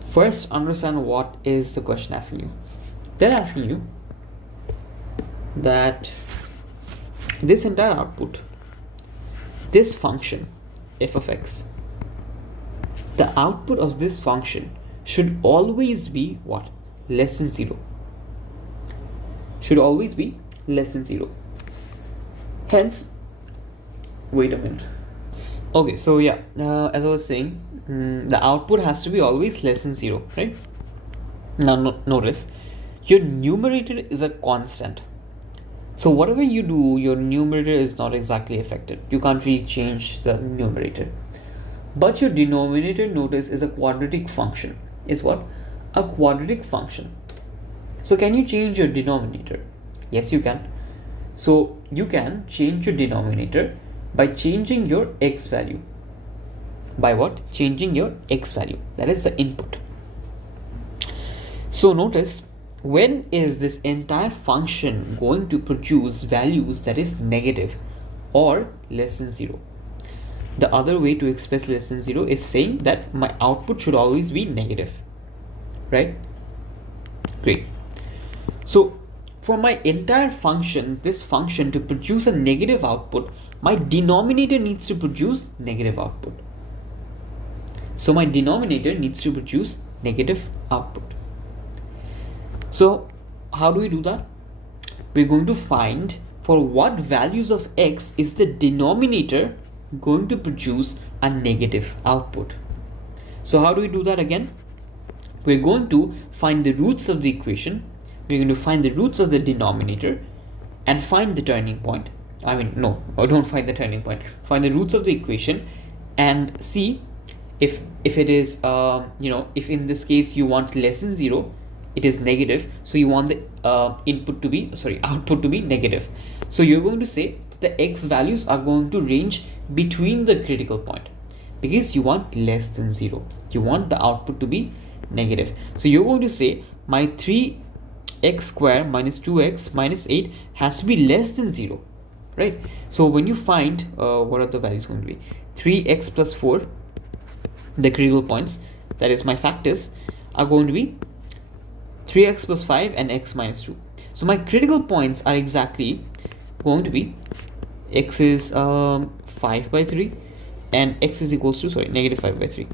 First, understand what is the question asking you. They're asking you that this entire output, this function f of x, the output of this function should always be what? Less than 0. should always be less than 0. Hence, wait a minute. Okay, so yeah, as I was saying, the output has to be always less than 0, right? Now notice, your numerator is a constant. So whatever you do, your numerator is not exactly affected. You can't really change the numerator. But your denominator, notice, is a quadratic function. Is what? A quadratic function. So can you change your denominator? Yes, you can. So you can change your denominator by changing your x value. By what? Changing your x value. That is the input. So notice, when is this entire function going to produce values that is negative or less than 0? The other way to express less than 0 is saying that my output should always be negative, right? Great. So for my entire function, this function to produce a negative output, my denominator needs to produce negative output. So my denominator needs to produce negative output. So how do we do that? We're going to find for what values of x is the denominator going to produce a negative output. So how do we do that again? We're going to find the roots of the equation. We're going to find the roots of the denominator and find the turning point. Don't find the turning point. Find the roots of the equation and see if it is, if in this case you want less than 0, it is negative. So you want the output to be negative. So you're going to say the x values are going to range between the critical point because you want less than 0. You want the output to be negative. So you're going to say my 3x squared minus 2x minus 8 has to be less than 0, right? So when you find what are the values going to be? 3x plus 4, the critical points, that is my factors, are going to be 3x plus 5 and x minus 2. So my critical points are exactly going to be x is 5 by 3 and x is equals to negative 5 by 3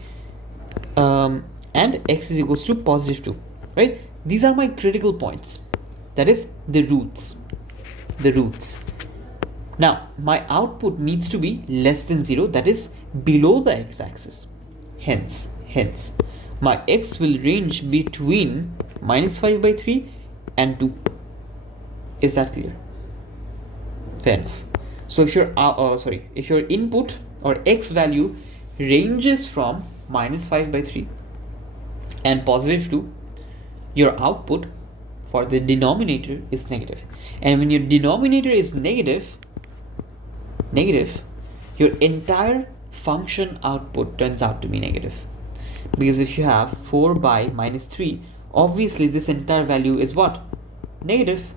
and x is equals to positive 2, right? These are my critical points, that is the roots. Now my output needs to be less than 0, that is below the x-axis. Hence my x will range between minus 5 by 3 and 2. Is that clear? Fair enough. So if your input or x value ranges from minus 5 by 3 and positive 2, your output for the denominator is negative. And when your denominator is negative, your entire function output turns out to be negative. Because if you have 4 by minus 3, obviously this entire value is what? Negative.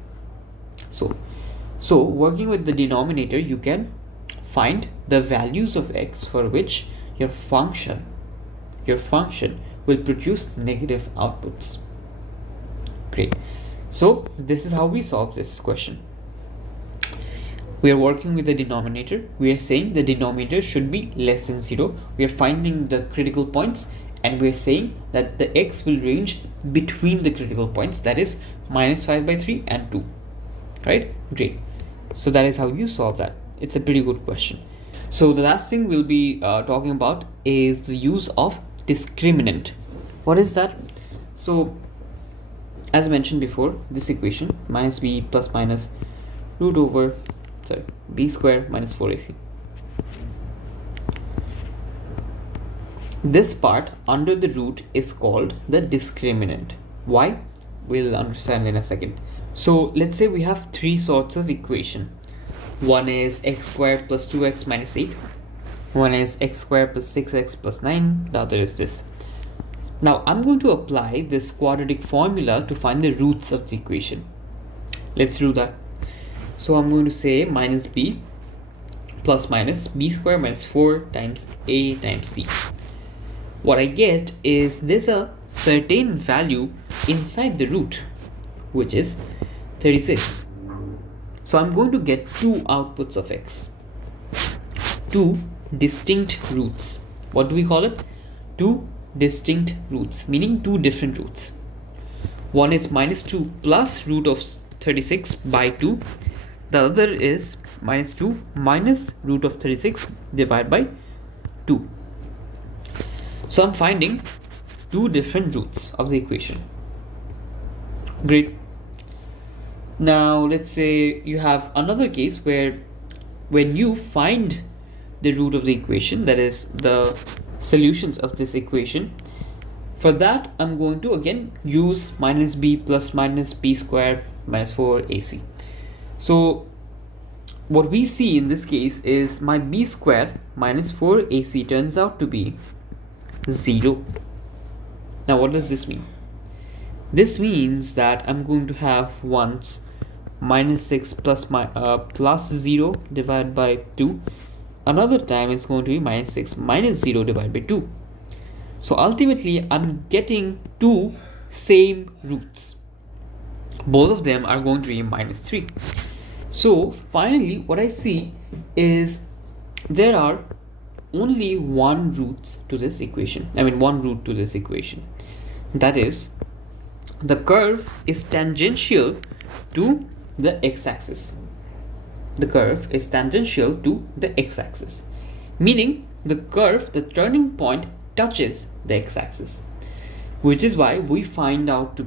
So working with the denominator, you can find the values of x for which your function will produce negative outputs. Great. So this is how we solve this question. We are working with the denominator. We are saying the denominator should be less than 0. We are finding the critical points and we are saying that the x will range between the critical points, that is minus 5 by 3 and 2, right? Great. So that is how you solve that. It's a pretty good question. So the last thing we'll be talking about is the use of discriminant. What is that? So as mentioned before, this equation minus b plus minus root over b squared minus 4ac. This part under the root is called the discriminant. Why? We'll understand in a second. So let's say we have three sorts of equation. One is x squared plus 2x minus 8. One is x squared plus 6x plus 9. The other is this. Now I'm going to apply this quadratic formula to find the roots of the equation. Let's do that. So I'm going to say minus b plus minus b squared minus 4 times a times c. What I get is there's a certain value inside the root, which is 36. So I'm going to get two outputs of x, two distinct roots. What do we call it? Two distinct roots, meaning two different roots. One is minus 2 plus root of 36 by 2. The other is minus 2 minus root of 36 divided by 2. So I'm finding two different roots of the equation. Great. Now let's say you have another case where when you find the root of the equation, that is the solutions of this equation, for that I'm going to again use minus b plus minus b square minus 4ac. So what we see in this case is my b square minus 4ac turns out to be 0. Now what does this mean? This means that I'm going to have once minus 6 plus 0 divided by 2. Another time it's going to be minus 6 minus 0 divided by 2. So ultimately I'm getting two same roots. Both of them are going to be minus 3. So finally what I see is there are only one root to this equation. That is, the curve is tangential to the x-axis. The curve is tangential to the x-axis, meaning the curve, the turning point, touches the x-axis, which is why we find that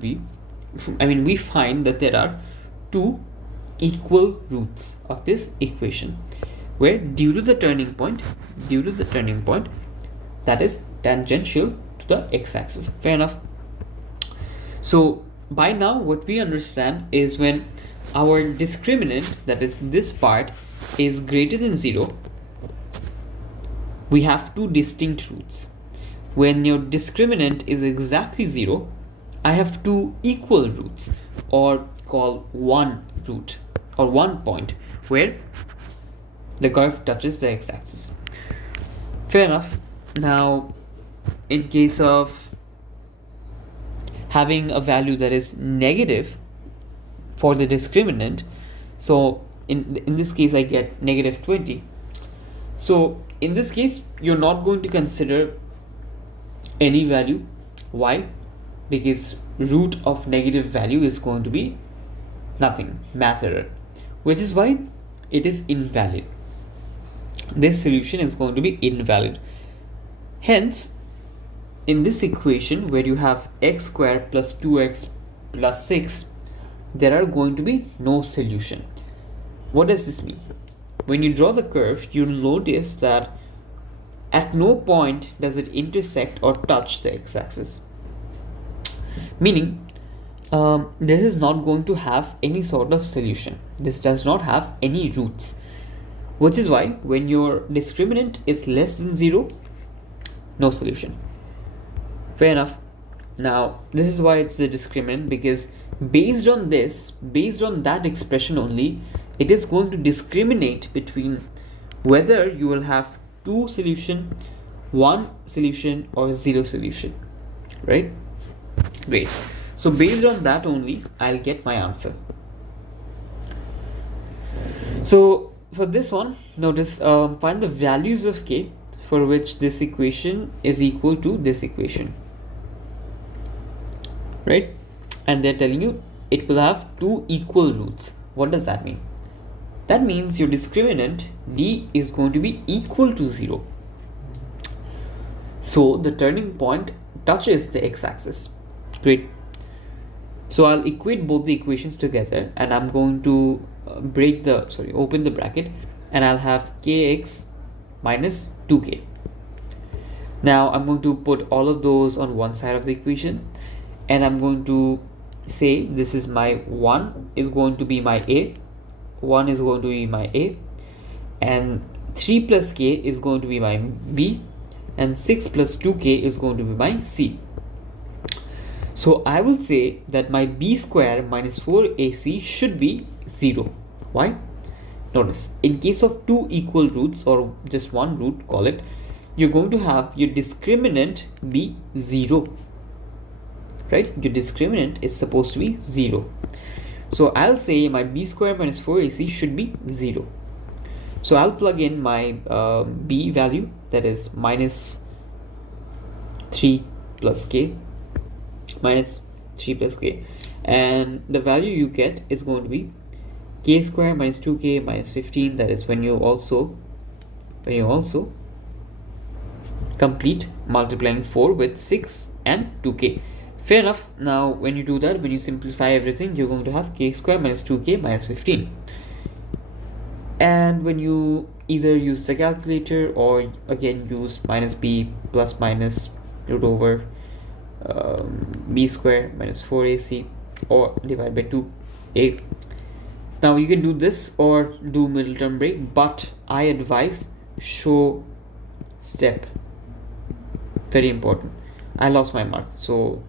there are two equal roots of this equation, where due to the turning point that is tangential to the x-axis. Fair enough. So by now what we understand is when our discriminant, that is this part, is greater than 0, we have two distinct roots. When your discriminant is exactly 0, I have two equal roots, or call one root or one point where the curve touches the x-axis. Fair enough. Now in case of having a value that is negative for the discriminant, so in this case I get negative 20. So in this case you're not going to consider any value. Why? Because root of negative value is going to be nothing, math error, which is why it is invalid. This solution is going to be invalid. Hence, in this equation where you have x squared plus 2x plus 6, there are going to be no solution. What does this mean? When you draw the curve, you'll notice that at no point does it intersect or touch the x-axis, meaning this is not going to have any sort of solution. This does not have any roots, which is why when your discriminant is less than 0, no solution. Fair enough. Now this is why it's the discriminant, because based on that expression only, it is going to discriminate between whether you will have two solution, one solution, or zero solution, right? Great. So based on that only, I'll get my answer. So for this one, notice find the values of k for which this equation is equal to this equation, right? And they're telling you it will have two equal roots. What does that mean? That means your discriminant d is going to be equal to 0. So the turning point touches the x-axis. Great. So I'll equate both the equations together, and I'm going to open the bracket, and I'll have kx minus 2k. Now I'm going to put all of those on one side of the equation, and I'm going to say this is my 1 is going to be my a, 1 is going to be my a, and 3 plus k is going to be my b, and 6 plus 2k is going to be my c. So I will say that my b square minus 4ac should be 0. Why? Notice, in case of two equal roots, or just one root, call it, you're going to have your discriminant be 0, right? Your discriminant is supposed to be 0. So I'll say my b square minus 4ac should be 0. So I'll plug in my b value, that is minus 3 plus k, minus 3 plus k, and the value you get is going to be k square minus 2k minus 15. That is when you also complete multiplying 4 with 6 and 2k. Fair enough. Now when you do that, when you simplify everything, you're going to have k square minus 2k minus 15. And when you either use the calculator or again use minus b plus minus root over b square minus 4ac or divide by 2a. Now you can do this or do middle term break, but I advise show step. Very important. I lost my mark, so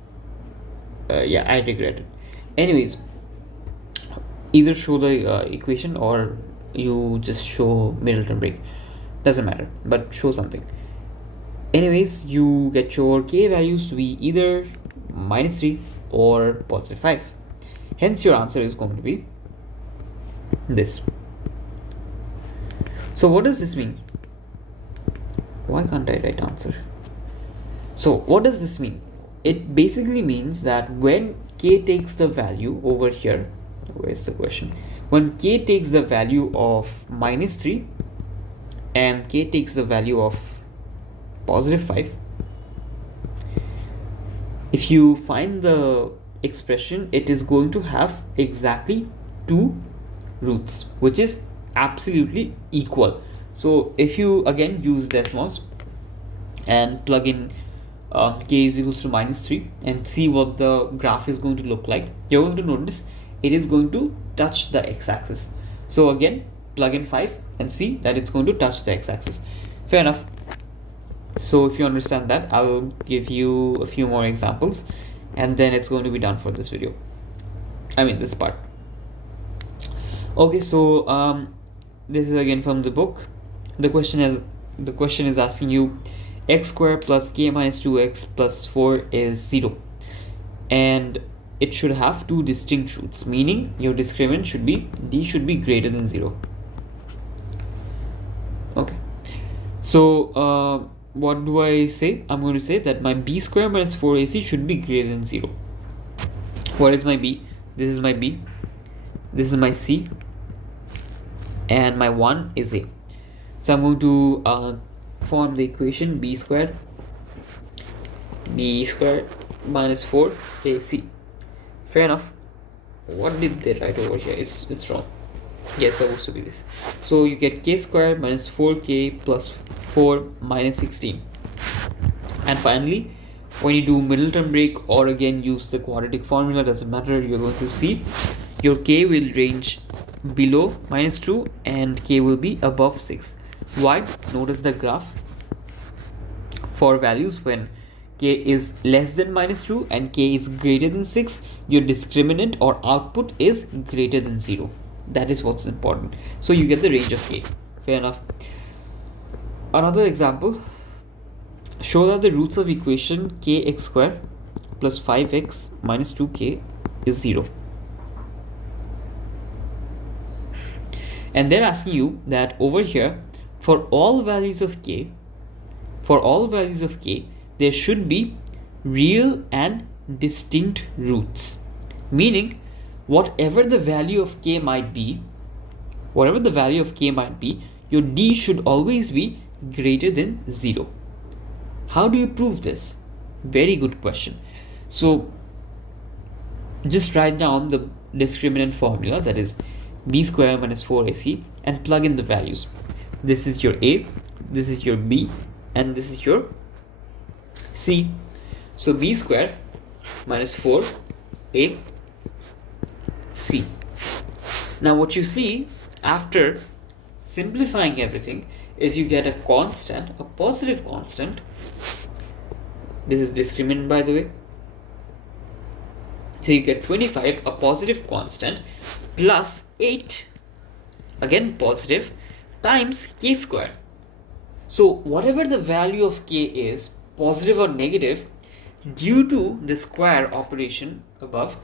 yeah, I regret it. Anyways, either show the equation or you just show middle term break, doesn't matter, but show something. Anyways, you get your k values to be either minus 3 or positive 5. Hence your answer is going to be this. So what does this mean? Why can't I write answer? So what does this mean? It basically means that when k takes the value over here, where's the question? When k takes the value of minus 3 and k takes the value of positive 5, if you find the expression, it is going to have exactly 2 roots, which is absolutely equal. So if you again use Desmos and plug in k is equals to minus 3 and see what the graph is going to look like, you're going to notice it is going to touch the x-axis. So again, plug in 5 and see that it's going to touch the x-axis. Fair enough. So if you understand that, I will give you a few more examples and then it's going to be done for this video. I mean this part. Okay, so this is again from the book. The question is asking you x squared plus k minus 2x plus 4 is 0, and it should have 2 distinct roots, meaning your discriminant should be d should be greater than 0. Okay, so what do I say? I'm going to say that my b squared minus 4ac should be greater than 0. What is my b? This is my b, this is my c, and my 1 is a. So I'm going to form the equation b squared minus 4ac. Fair enough. What did they write over here? It's wrong. Yes, supposed to be this. So you get k squared minus 4k plus 4 minus 16. And finally, when you do middle term break or again use the quadratic formula, doesn't matter, you're going to see your k will range below minus 2 and k will be above 6. Why? Notice the graph for values when k is less than minus 2 and k is greater than 6, your discriminant or output is greater than 0. That is what's important. So you get the range of k. Fair enough. Another example, show that the roots of equation kx squared plus 5x minus 2k is 0. And they're asking you that over here, for all values of k, there should be real and distinct roots, meaning whatever the value of k might be, your d should always be greater than 0. How do you prove this? Very good question. So just write down the discriminant formula, that is b squared minus 4ac, and plug in the values. This is your a, this is your b, and this is your c. So b squared minus 4ac. Now what you see after simplifying everything is you get a constant, a positive constant. This is discriminant, by the way. So you get 25, a positive constant, plus 8, again positive, times k squared. So whatever the value of k is, positive or negative, due to the square operation above,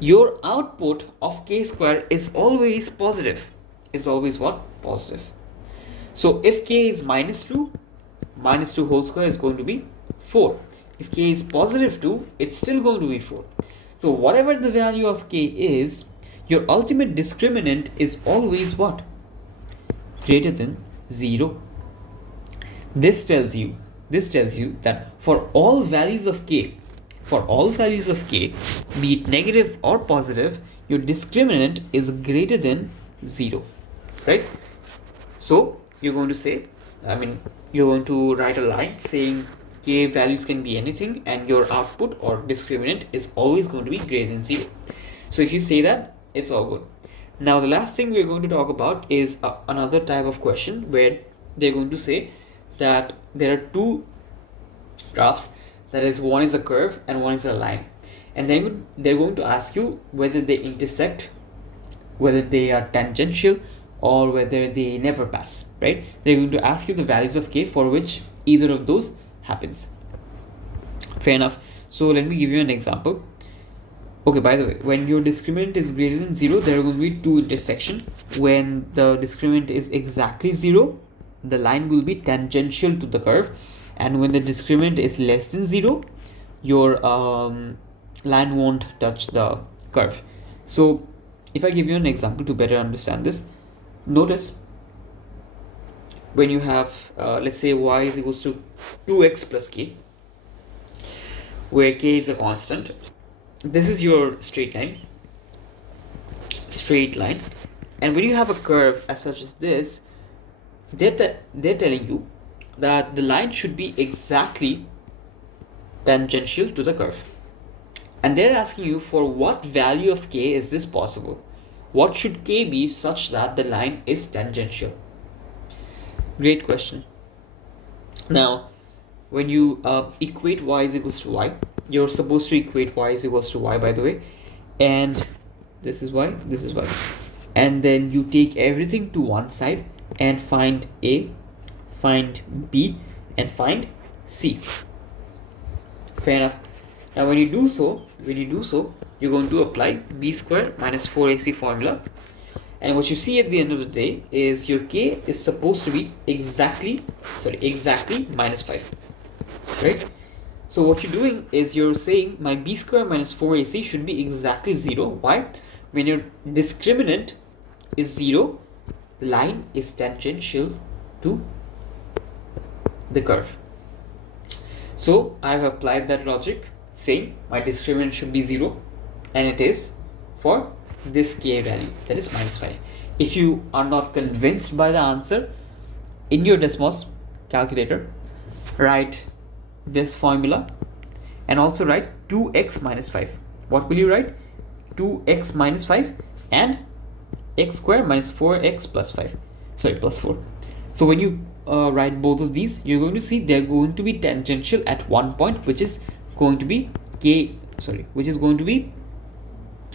your output of k squared is always positive. Is always what? Positive. So if k is minus 2 whole square is going to be 4. If k is positive 2, it's still going to be 4. So whatever the value of k is, your ultimate discriminant is always what? Greater than 0. This tells you that for all values of k, be it negative or positive, your discriminant is greater than 0, right? So you're going to say, you're going to write a line saying k values can be anything and your output or discriminant is always going to be greater than 0. So if you say that, it's all good. Now the last thing we're going to talk about is another type of question where they're going to say that there are two graphs, that is, one is a curve and one is a line, and then they're going to ask you whether they intersect, whether they are tangential, or whether they never pass, right? They're going to ask you the values of k for which either of those happens. Fair enough. So let me give you an example. Okay, by the way, when your discriminant is greater than 0, there are going to be two intersections. When the discriminant is exactly 0, the line will be tangential to the curve, and when the discriminant is less than 0, your line won't touch the curve. So if I give you an example to better understand this, notice when you have let's say y is equals to 2x plus k, where k is a constant. This is your straight line, and when you have a curve as such as this, they're telling you that the line should be exactly tangential to the curve, and they're asking you for what value of k is this possible. What should k be such that the line is tangential? Great question. Now when you equate y is equals to y, you're supposed to equate y is equals to y, by the way, and this is y, and then you take everything to one side and find a, find b, and find c. Fair enough. Now when you do so, you're going to apply b square minus 4ac formula, and what you see at the end of the day is your k is supposed to be exactly minus 5, right? So what you're doing is you're saying my b square minus 4ac should be exactly 0. Why? When your discriminant is 0, the line is tangential to the curve. So I've applied that logic saying my discriminant should be 0, and it is for this k value, that is minus 5. If you are not convinced by the answer, in your Desmos calculator, write this formula and also write 2x minus 5. What will you write? 2x minus 5 and x square minus 4x plus 5, plus 4. So when you write both of these, you're going to see they're going to be tangential at one point, which is going to be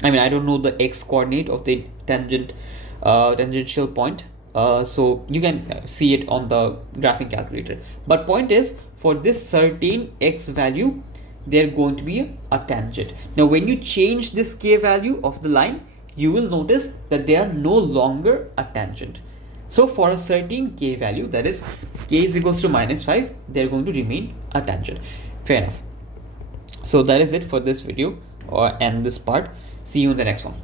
I don't know the x coordinate of the tangential point, so you can see it on the graphing calculator. But point is, for this certain x value, they're going to be a tangent. Now when you change this k value of the line, you will notice that they are no longer a tangent. So for a certain k value, that is k is equals to minus 5, they're going to remain a tangent. Fair enough. So that is it for this video and this part. See you in the next one.